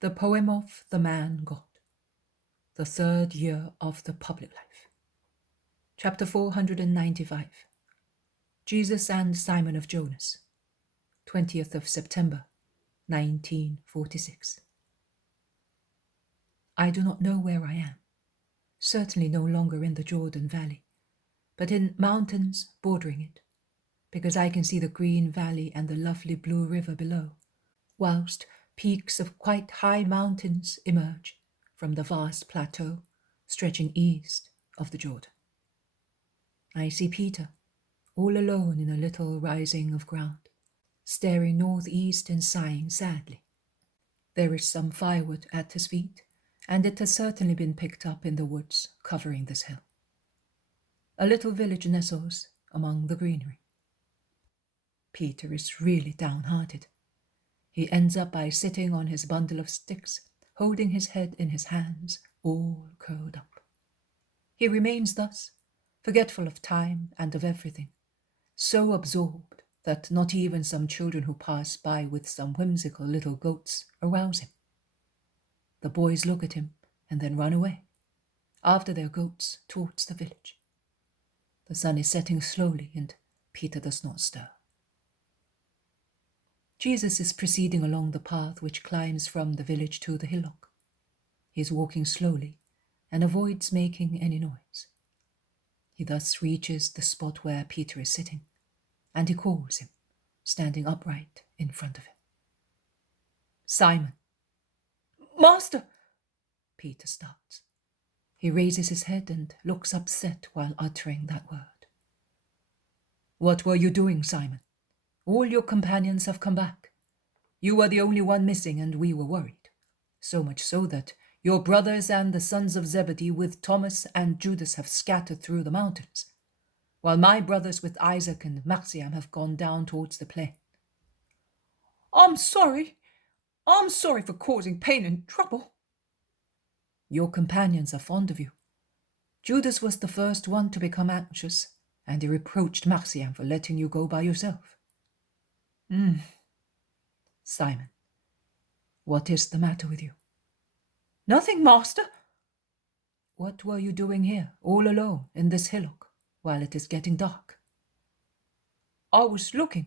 The Poem of the Man God, the third year of the public life. Chapter 495. Jesus and Simon of Jonas, 20th of September, 1946. I do not know where I am, certainly no longer in the Jordan Valley, but in mountains bordering it, because I can see the green valley and the lovely blue river below, whilst peaks of quite high mountains emerge from the vast plateau stretching east of the Jordan. I see Peter, all alone in a little rising of ground, staring northeast and sighing sadly. There is some firewood at his feet, and it has certainly been picked up in the woods covering this hill. A little village nestles among the greenery. Peter is really downhearted. He ends up by sitting on his bundle of sticks, holding his head in his hands, all curled up. He remains thus, forgetful of time and of everything, so absorbed that not even some children who pass by with some whimsical little goats arouse him. The boys look at him and then run away, after their goats, towards the village. The sun is setting slowly and Peter does not stir. Jesus is proceeding along the path which climbs from the village to the hillock. He is walking slowly and avoids making any noise. He thus reaches the spot where Peter is sitting, and he calls him, standing upright in front of him. Simon. Master! Peter starts. He raises his head and looks upset while uttering that word. What were you doing, Simon? All your companions have come back. You were the only one missing, and we were worried. So much so that your brothers and the sons of Zebedee with Thomas and Judas have scattered through the mountains, while my brothers with Isaac and Maxiam have gone down towards the plain. I'm sorry for causing pain and trouble. Your companions are fond of you. Judas was the first one to become anxious, and he reproached Maxiam for letting you go by yourself. Simon, what is the matter with you? Nothing, master. What were you doing here, all alone, in this hillock, while it is getting dark? I was looking.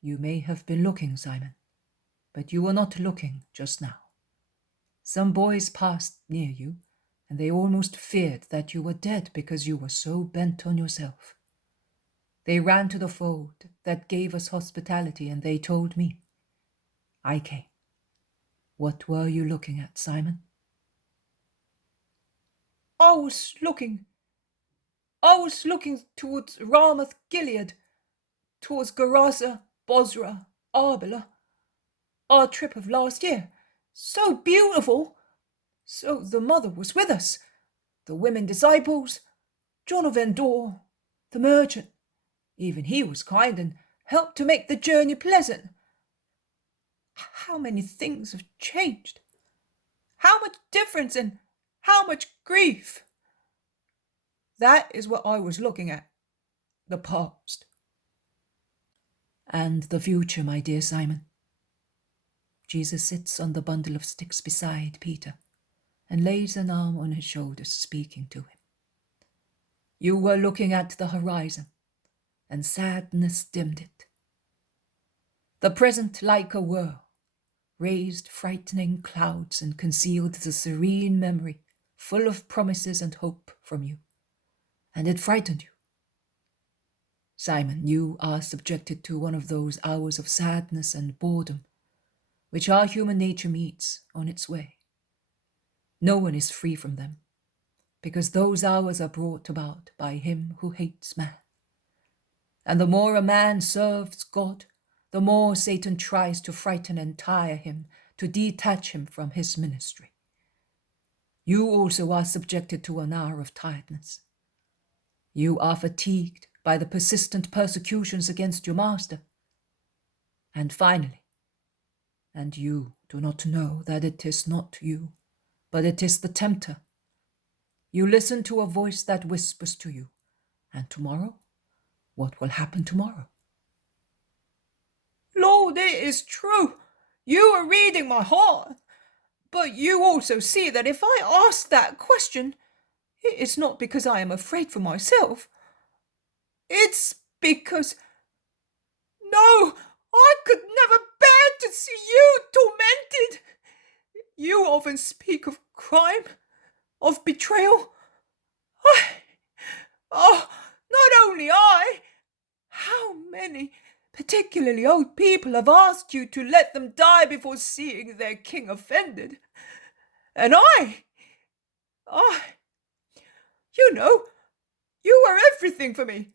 You may have been looking, Simon, but you were not looking just now. Some boys passed near you, and they almost feared that you were dead because you were so bent on yourself. They ran to the fold that gave us hospitality, and they told me. I came. What were you looking at, Simon? I was looking towards Ramoth Gilead, towards Gerasa, Bozrah, Arbela. Our trip of last year. So beautiful. So the mother was with us, the women disciples, John of Endor, the merchant. Even he was kind and helped to make the journey pleasant. How many things have changed. How much difference and how much grief. That is what I was looking at. The past. And the future, my dear Simon. Jesus sits on the bundle of sticks beside Peter and lays an arm on his shoulders, speaking to him. You were looking at the horizon, and sadness dimmed it. The present, like a whirl, raised frightening clouds and concealed the serene memory, full of promises and hope from you, and it frightened you. Simon, you are subjected to one of those hours of sadness and boredom which our human nature meets on its way. No one is free from them, because those hours are brought about by him who hates man. And the more a man serves God, the more Satan tries to frighten and tire him, to detach him from his ministry. You also are subjected to an hour of tiredness. You are fatigued by the persistent persecutions against your master. And finally, and you do not know that it is not you, but it is the tempter. You listen to a voice that whispers to you, and tomorrow, what will happen tomorrow? Lord, it is true. You are reading my heart, but you also see that if I ask that question, it is not because I am afraid for myself. It's because... No, I could never bear to see you tormented. You often speak of crime, of betrayal. Not only I. How many, particularly old people, have asked you to let them die before seeing their king offended? And you know, you are everything for me.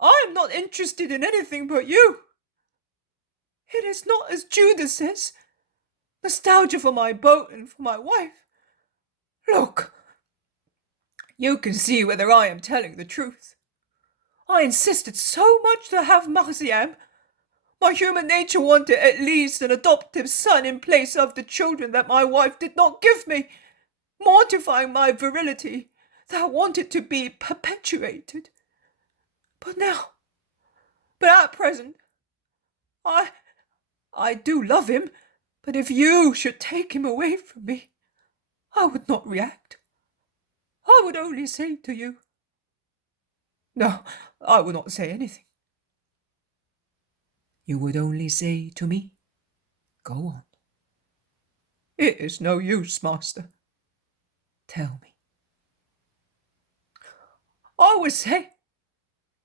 I am not interested in anything but you. It is not as Judas says, nostalgia for my boat and for my wife. Look, you can see whether I am telling the truth. I insisted so much to have Marciam. My human nature wanted at least an adoptive son in place of the children that my wife did not give me, mortifying my virility that wanted to be perpetuated. But at present, I do love him, but if you should take him away from me, I would not react. I would only say to you... No, I would not say anything. You would only say to me, go on. It is no use, master. Tell me. I would say,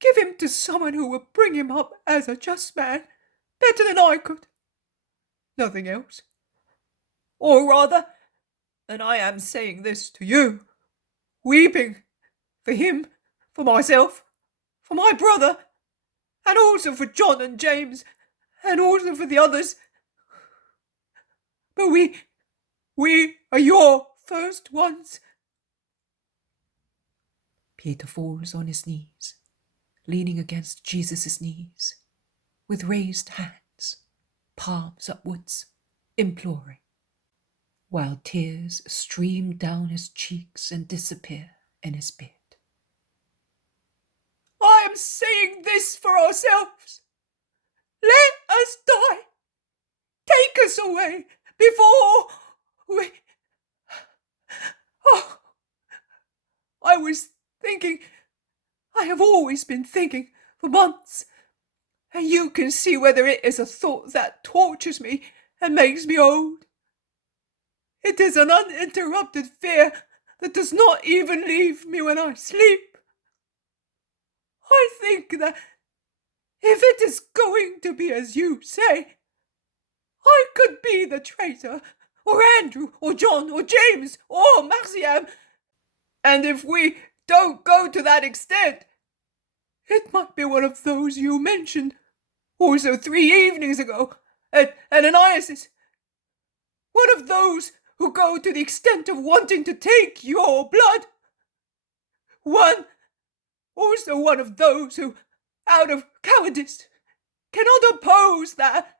give him to someone who would bring him up as a just man, better than I could. Nothing else. Or rather, and I am saying this to you, weeping for him, for myself, for my brother, and also for John and James, and also for the others. But we are your first ones. Peter falls on his knees, leaning against Jesus' knees, with raised hands, palms upwards, imploring, while tears stream down his cheeks and disappear in his beard. I am saying this for ourselves. Let us die. Take us away before we... Oh, I was thinking, I have always been thinking for months, and you can see whether it is a thought that tortures me and makes me old. It is an uninterrupted fear that does not even leave me when I sleep. I think that if it is going to be as you say, I could be the traitor, or Andrew, or John, or James, or Marciam. And if we don't go to that extent, it might be one of those you mentioned, also 3 evenings ago, at Ananias'. One of those who go to the extent of wanting to take your blood. Also one of those who, out of cowardice, cannot oppose that,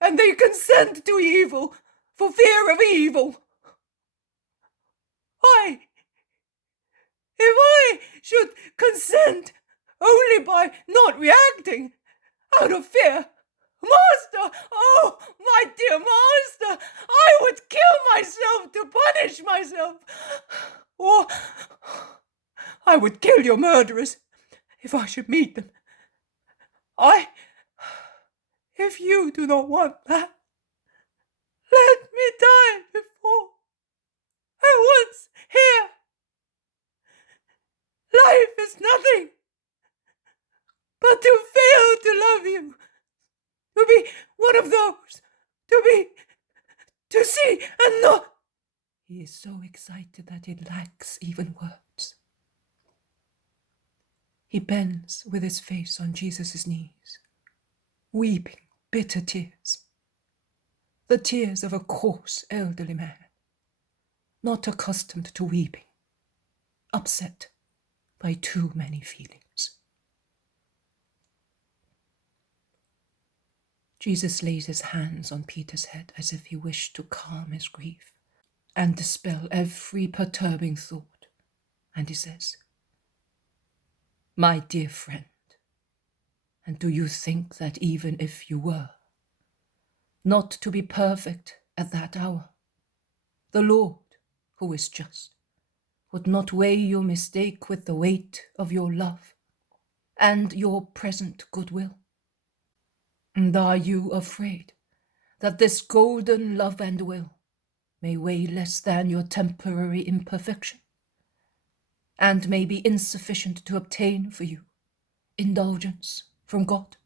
and they consent to evil for fear of evil. If I should consent only by not reacting, out of fear, Master, oh, my dear Master, I would kill myself to punish myself. Or I would kill your murderers if I should meet them. If you do not want that, let me die before I once here. Life is nothing but to fail to love you, to be one of those, to see and not. He is so excited that he lacks even words. He bends with his face on Jesus' knees, weeping bitter tears, the tears of a coarse elderly man, not accustomed to weeping, upset by too many feelings. Jesus lays his hands on Peter's head as if he wished to calm his grief and dispel every perturbing thought, and he says, "My dear friend, and do you think that even if you were, not to be perfect at that hour. The Lord, who is just, would not weigh your mistake with the weight of your love and your present goodwill. And are you afraid that this golden love and will may weigh less than your temporary imperfection, and may be insufficient to obtain for you indulgence from God,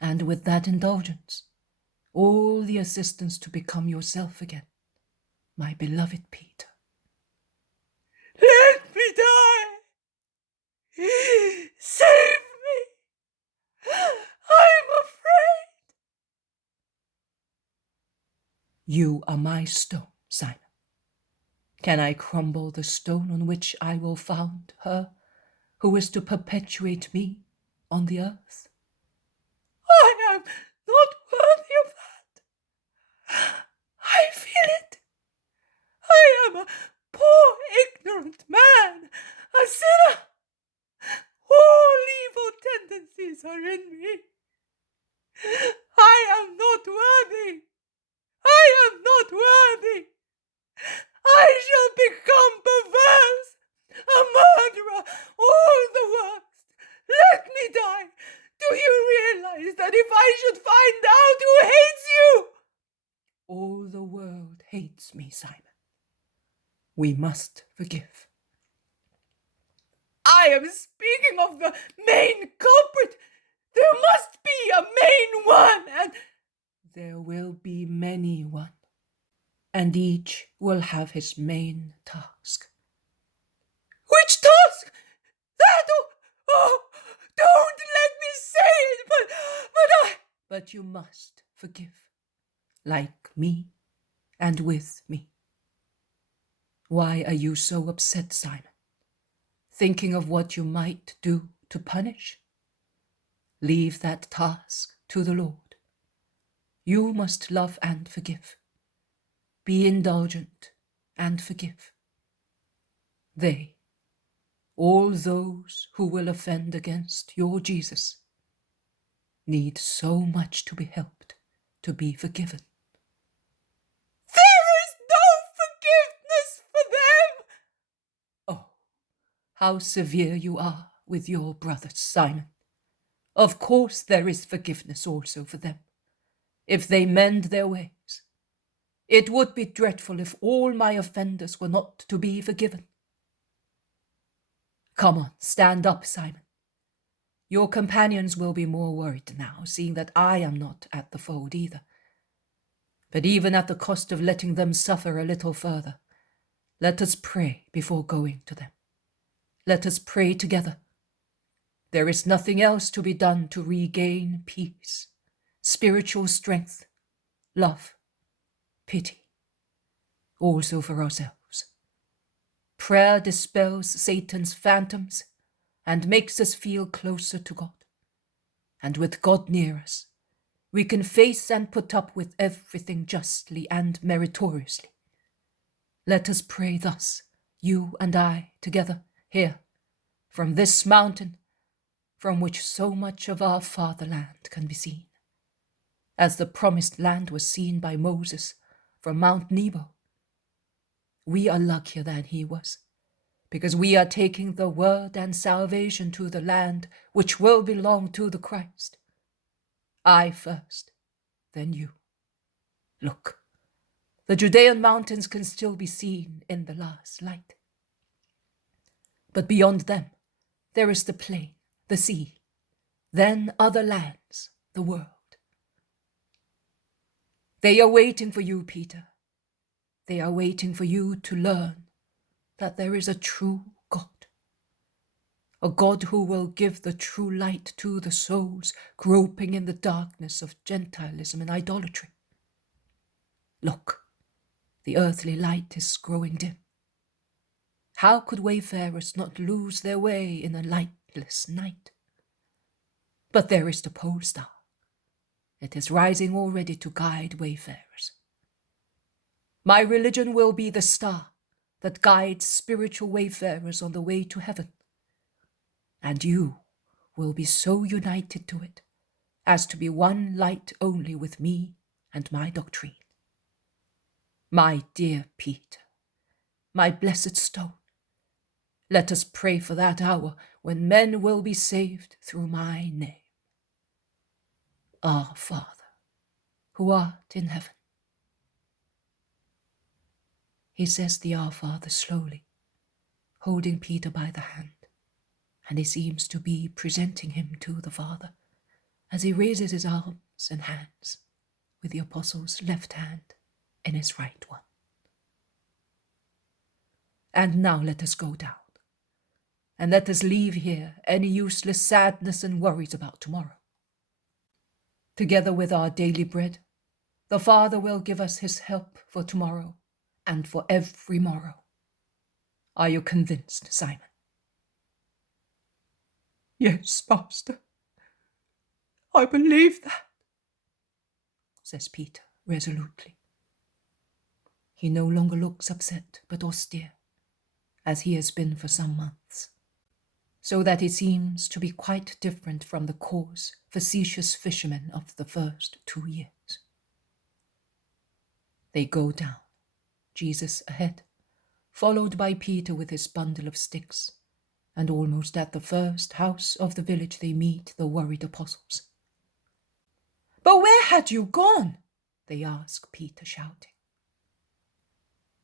and with that indulgence, all the assistance to become yourself again, my beloved Peter? Let me die! Save me! I'm afraid! You are my stone, Simon. Can I crumble the stone on which I will found her who is to perpetuate me on the earth? I am not worthy of that. I feel it. I am a poor, ignorant man, a sinner. All evil tendencies are in me. I am not worthy. I am not worthy. I shall become perverse, a murderer, all the worst. Let me die. Do you realize that if I should find out who hates you? All the world hates me, Simon. We must forgive. I am speaking of the main culprit. There must be a main one, and there will be many one, and each will have his main task. Which task? That? Oh, don't let me say it, but But you must forgive, like me and with me. Why are you so upset, Simon? Thinking of what you might do to punish? Leave that task to the Lord. You must love and forgive. Be indulgent and forgive. They, all those who will offend against your Jesus, need so much to be helped, to be forgiven. There is no forgiveness for them! Oh, how severe you are with your brothers, Simon. Of course there is forgiveness also for them, if they mend their ways. It would be dreadful if all my offenders were not to be forgiven. Come on, stand up, Simon. Your companions will be more worried now, seeing that I am not at the fold either. But even at the cost of letting them suffer a little further, let us pray before going to them. Let us pray together. There is nothing else to be done to regain peace, spiritual strength, love, pity, also for ourselves. Prayer dispels Satan's phantoms and makes us feel closer to God. And with God near us, we can face and put up with everything justly and meritoriously. Let us pray thus, you and I together, here, from this mountain, from which so much of our fatherland can be seen, as the promised land was seen by Moses from Mount Nebo. We are luckier than he was, because we are taking the word and salvation to the land which will belong to the Christ. I first, then you. Look, the Judean mountains can still be seen in the last light. But beyond them, there is the plain, the sea, then other lands, the world. They are waiting for you, Peter. They are waiting for you to learn that there is a true God, a God who will give the true light to the souls groping in the darkness of Gentilism and idolatry. Look, the earthly light is growing dim. How could wayfarers not lose their way in a lightless night? But there is the pole star. It is rising already to guide wayfarers. My religion will be the star that guides spiritual wayfarers on the way to heaven. And you will be so united to it as to be one light only with me and my doctrine. My dear Peter, my blessed stone, let us pray for that hour when men will be saved through my name. Our Father, who art in heaven. He says the Our Father slowly, holding Peter by the hand, and he seems to be presenting him to the Father as he raises his arms and hands with the apostle's left hand in his right one. And now let us go down, and let us leave here any useless sadness and worries about tomorrow. Together with our daily bread, the Father will give us his help for tomorrow and for every morrow. Are you convinced, Simon? Yes, Master. I believe that, says Peter resolutely. He no longer looks upset but austere, as he has been for some months, so that he seems to be quite different from the coarse, facetious fisherman of the first 2 years. They go down, Jesus ahead, followed by Peter with his bundle of sticks, and almost at the first house of the village they meet the worried apostles. But where had you gone? They ask Peter, shouting.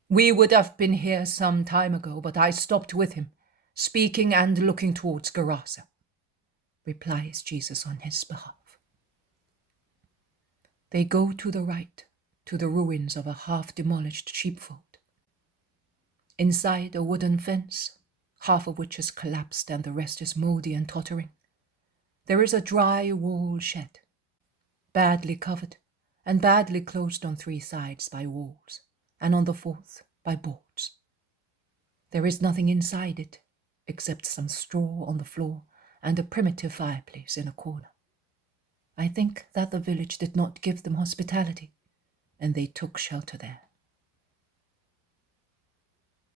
We would have been here some time ago, but I stopped with him, speaking and looking towards Gerasa, replies Jesus on his behalf. They go to the right, to the ruins of a half-demolished sheepfold. Inside a wooden fence, half of which has collapsed and the rest is mouldy and tottering, there is a dry wall shed, badly covered and badly closed on 3 sides by walls, and on the 4th by boards. There is nothing inside it, except some straw on the floor and a primitive fireplace in a corner. I think that the village did not give them hospitality, and they took shelter there.